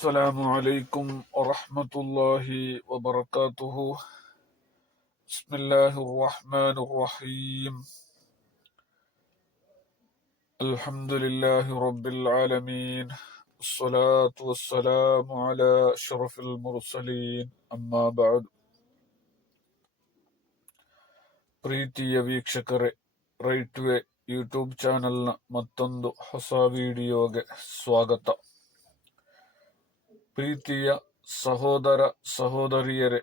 السلام عليكم ورحمة الله وبركاته. بسم الله الرحمن الرحيم. الحمد لله رب العالمين، الصلاة والسلام على أشرف المرسلين. أما بعد. ಪ್ರೀತಿಯ ವೀಕ್ಷಕರೇ, right way YouTube ಚಾನೆಲ್ನ ಮತ್ತೊಂದು ಹೊಸ ವಿಡಿಯೋಗೆ ಸ್ವಾಗತ. ಪ್ರೀತಿಯ ಸಹೋದರ ಸಹೋದರಿಯರೇ,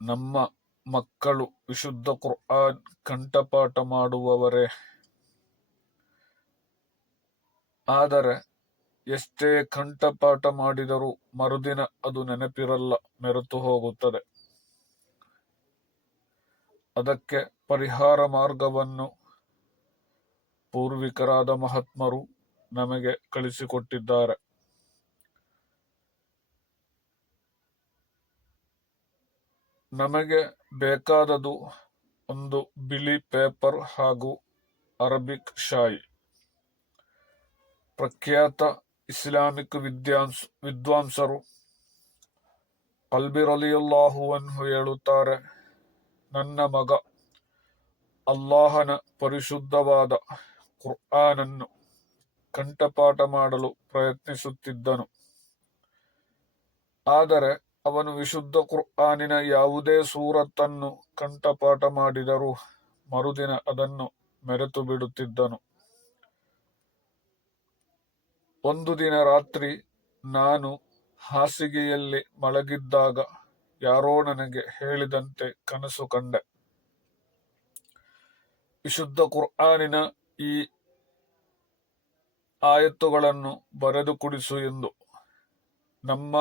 ನಮ್ಮ ಮಕ್ಕಳು ವಿಶುದ್ಧ ಕುರ್ಆನ್ ಕಂಠಪಾಠ ಮಾಡುವವರೇ. ಆದರೆ ಎಷ್ಟೇ ಕಂಠಪಾಠ ಮಾಡಿದರೂ ಮರುದಿನ ಅದು ನೆನಪಿರಲ್ಲ, ಮೆರೆತು ಹೋಗುತ್ತದೆ. ಅದಕ್ಕೆ ಪರಿಹಾರ ಮಾರ್ಗವನ್ನು ಪೂರ್ವಿಕರಾದ ಮಹಾತ್ಮರು ನಮಗೆ ಕಳಿಸಿಕೊಟ್ಟಿದ್ದಾರೆ. ನಮಗೆ ಬೇಕಾದದು ಒಂದು ಬಿಳಿ ಪೇಪರ್ ಹಾಗೂ ಅರಬಿಕ್ ಶಾಯಿ. ಪ್ರಖ್ಯಾತ ಇಸ್ಲಾಮಿಕ್ ವಿದ್ವಾಂಸರು ಕಲ್ಬಿ ರಲಿಯಲ್ಲಾಹು ಅನ್ಹು ಹೇಳುತ್ತಾರೆ, ನನ್ನ ಮಗ ಅಲ್ಲಾಹನ ಪರಿಶುದ್ಧವಾದ ಕುರ್ಆನನ್ನು ಕಂಠಪಾಠ ಮಾಡಲು ಪ್ರಯತ್ನಿಸುತ್ತಿದ್ದನು. ಆದರೆ ಅವನು ವಿಶುದ್ಧ ಕುರ್ಆನಿನ ಯಾವುದೇ ಸೂರತ್ತನ್ನು ಕಂಠಪಾಠ ಮಾಡಿದರೂ ಮರುದಿನ ಅದನ್ನು ಮೆರೆತು ಬಿಡುತ್ತಿದ್ದನು. ಒಂದು ದಿನ ರಾತ್ರಿ ನಾನು ಹಾಸಿಗೆಯಲ್ಲಿ ಮಲಗಿದ್ದಾಗ ಯಾರೋ ನನಗೆ ಹೇಳಿದಂತೆ ಕನಸು ಕಂಡೆ. ವಿಶುದ್ಧ ಕುರ್ಆನಿನ ಈ ಆಯತ್ತುಗಳನ್ನು ಬರೆದು ಕುಡಿಸು ಎಂದು. ನಮ್ಮ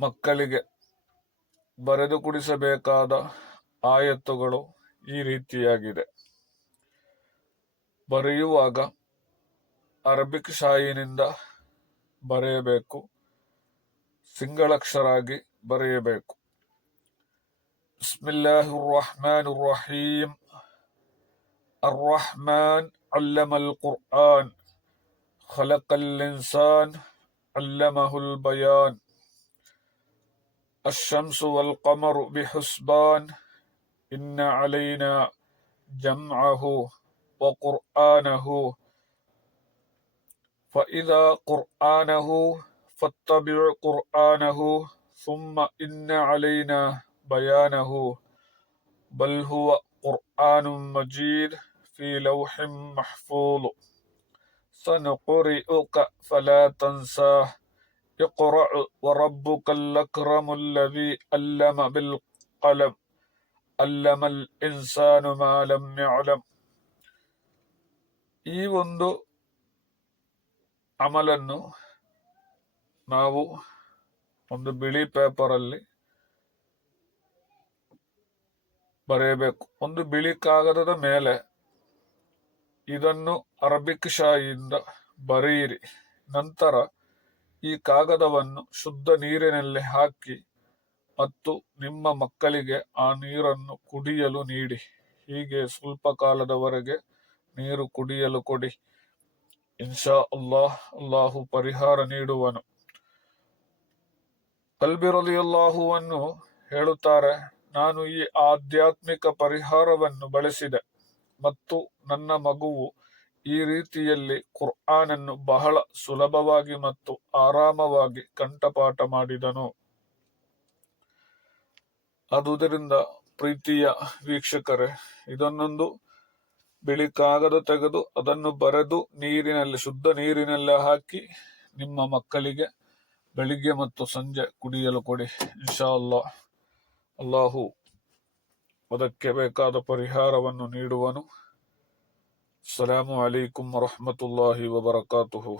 ಮಕ್ಕಳಿಗೆ ಬರೆದು ಕುಡಿಸಬೇಕಾದ ಆಯತ್ತುಗಳು ಈ ರೀತಿಯಾಗಿದೆ. ಬರೆಯುವಾಗ ಅರಬಿಕ್ ಶಾಯಿನಿಂದ ಬರೆಯಬೇಕು, ಸಿಂಗಳಕ್ಷರಾಗಿ ಬರೆಯಬೇಕು. ಬಿಸ್ಮಿಲ್ಲಾಹಿರ್ ರಹ್ಮಾನಿರ್ ರಹೀಂ. ಅರ್ರಹ್ಮಾನ್ ಅಲ್ಲಮಲ್ ಕುರ್ಆನ್, ಖಲಕಲ್ ಇನ್ಸಾನ್, ಅಲ್ಲಮಹುಲ್ ಬಯಾನ್. الشمس والقمر بحسبان، إن علينا جمعه وقرآنه، فإذا قرآنه فاتبع قرآنه، ثم إن علينا بيانه، بل هو قرآن مجيد في لوح محفوظ، سنقرئك فلا تنساه، اقرأ وربك الأكرم الذي علم بالقلم علم الإنسان ما لم يعلم. ಈ ಒಂದು ಅಮಲನ್ನು ನಾವು ಒಂದು ಬಿಳಿ ಪೇಪರಲ್ಲಿ ಬರೆಯಬೇಕು. ಒಂದು ಬಿಳಿ ಕಾಗದದ ಮೇಲೆ ಇದನ್ನು ಅರಬಿಕ್ ಶಾಯಿಯಿಂದ ಬರೆಯಿರಿ. ನಂತರ ಈ ಕಾಗದವನ್ನು ಶುದ್ಧ ನೀರಿನಲ್ಲಿ ಹಾಕಿ ಮತ್ತು ನಿಮ್ಮ ಮಕ್ಕಳಿಗೆ ಆ ನೀರನ್ನು ಕುಡಿಯಲು ನೀಡಿ. ಹೀಗೆ ಸ್ವಲ್ಪ ಕಾಲದವರೆಗೆ ನೀರು ಕುಡಿಯಲು ಕೊಡಿ. ಇನ್ಶಾ ಅಲ್ಲಾಹು ಪರಿಹಾರ ನೀಡುವನು. ಕಲ್ಬಿ ರಲಿಯಲ್ಲಾಹು ಅನ್ಹು ಹೇಳುತ್ತಾರೆ, ನಾನು ಈ ಆಧ್ಯಾತ್ಮಿಕ ಪರಿಹಾರವನ್ನು ಬಳಸಿದೆ ಮತ್ತು ನನ್ನ ಮಗುವು ಈ ರೀತಿಯಲ್ಲಿ ಕುರ್ಆನನ್ನು ಬಹಳ ಸುಲಭವಾಗಿ ಮತ್ತು ಆರಾಮವಾಗಿ ಕಂಠಪಾಠ ಮಾಡಿದನು. ಆದುದರಿಂದ ಪ್ರೀತಿಯ ವೀಕ್ಷಕರೇ, ಇದನ್ನೊಂದು ಬಿಳಿ ಕಾಗದ ತೆಗೆದು ಅದನ್ನು ಬರೆದು ನೀರಿನಲ್ಲಿ, ಶುದ್ಧ ನೀರಿನಲ್ಲಿ ಹಾಕಿ ನಿಮ್ಮ ಮಕ್ಕಳಿಗೆ ಬೆಳಿಗ್ಗೆ ಮತ್ತು ಸಂಜೆ ಕುಡಿಯಲು ಕೊಡಿ. ಇನ್ಶಾ ಅಲ್ಲಾಹು ಅದಕ್ಕೆ ಬೇಕಾದ ಪರಿಹಾರವನ್ನು ನೀಡುವನು. ಅಸ್ಸಲಾಮು ಅಲೈಕುಂ ವರಹ್ಮತುಲ್ಲಾಹಿ ವಬರಕಾತುಹು.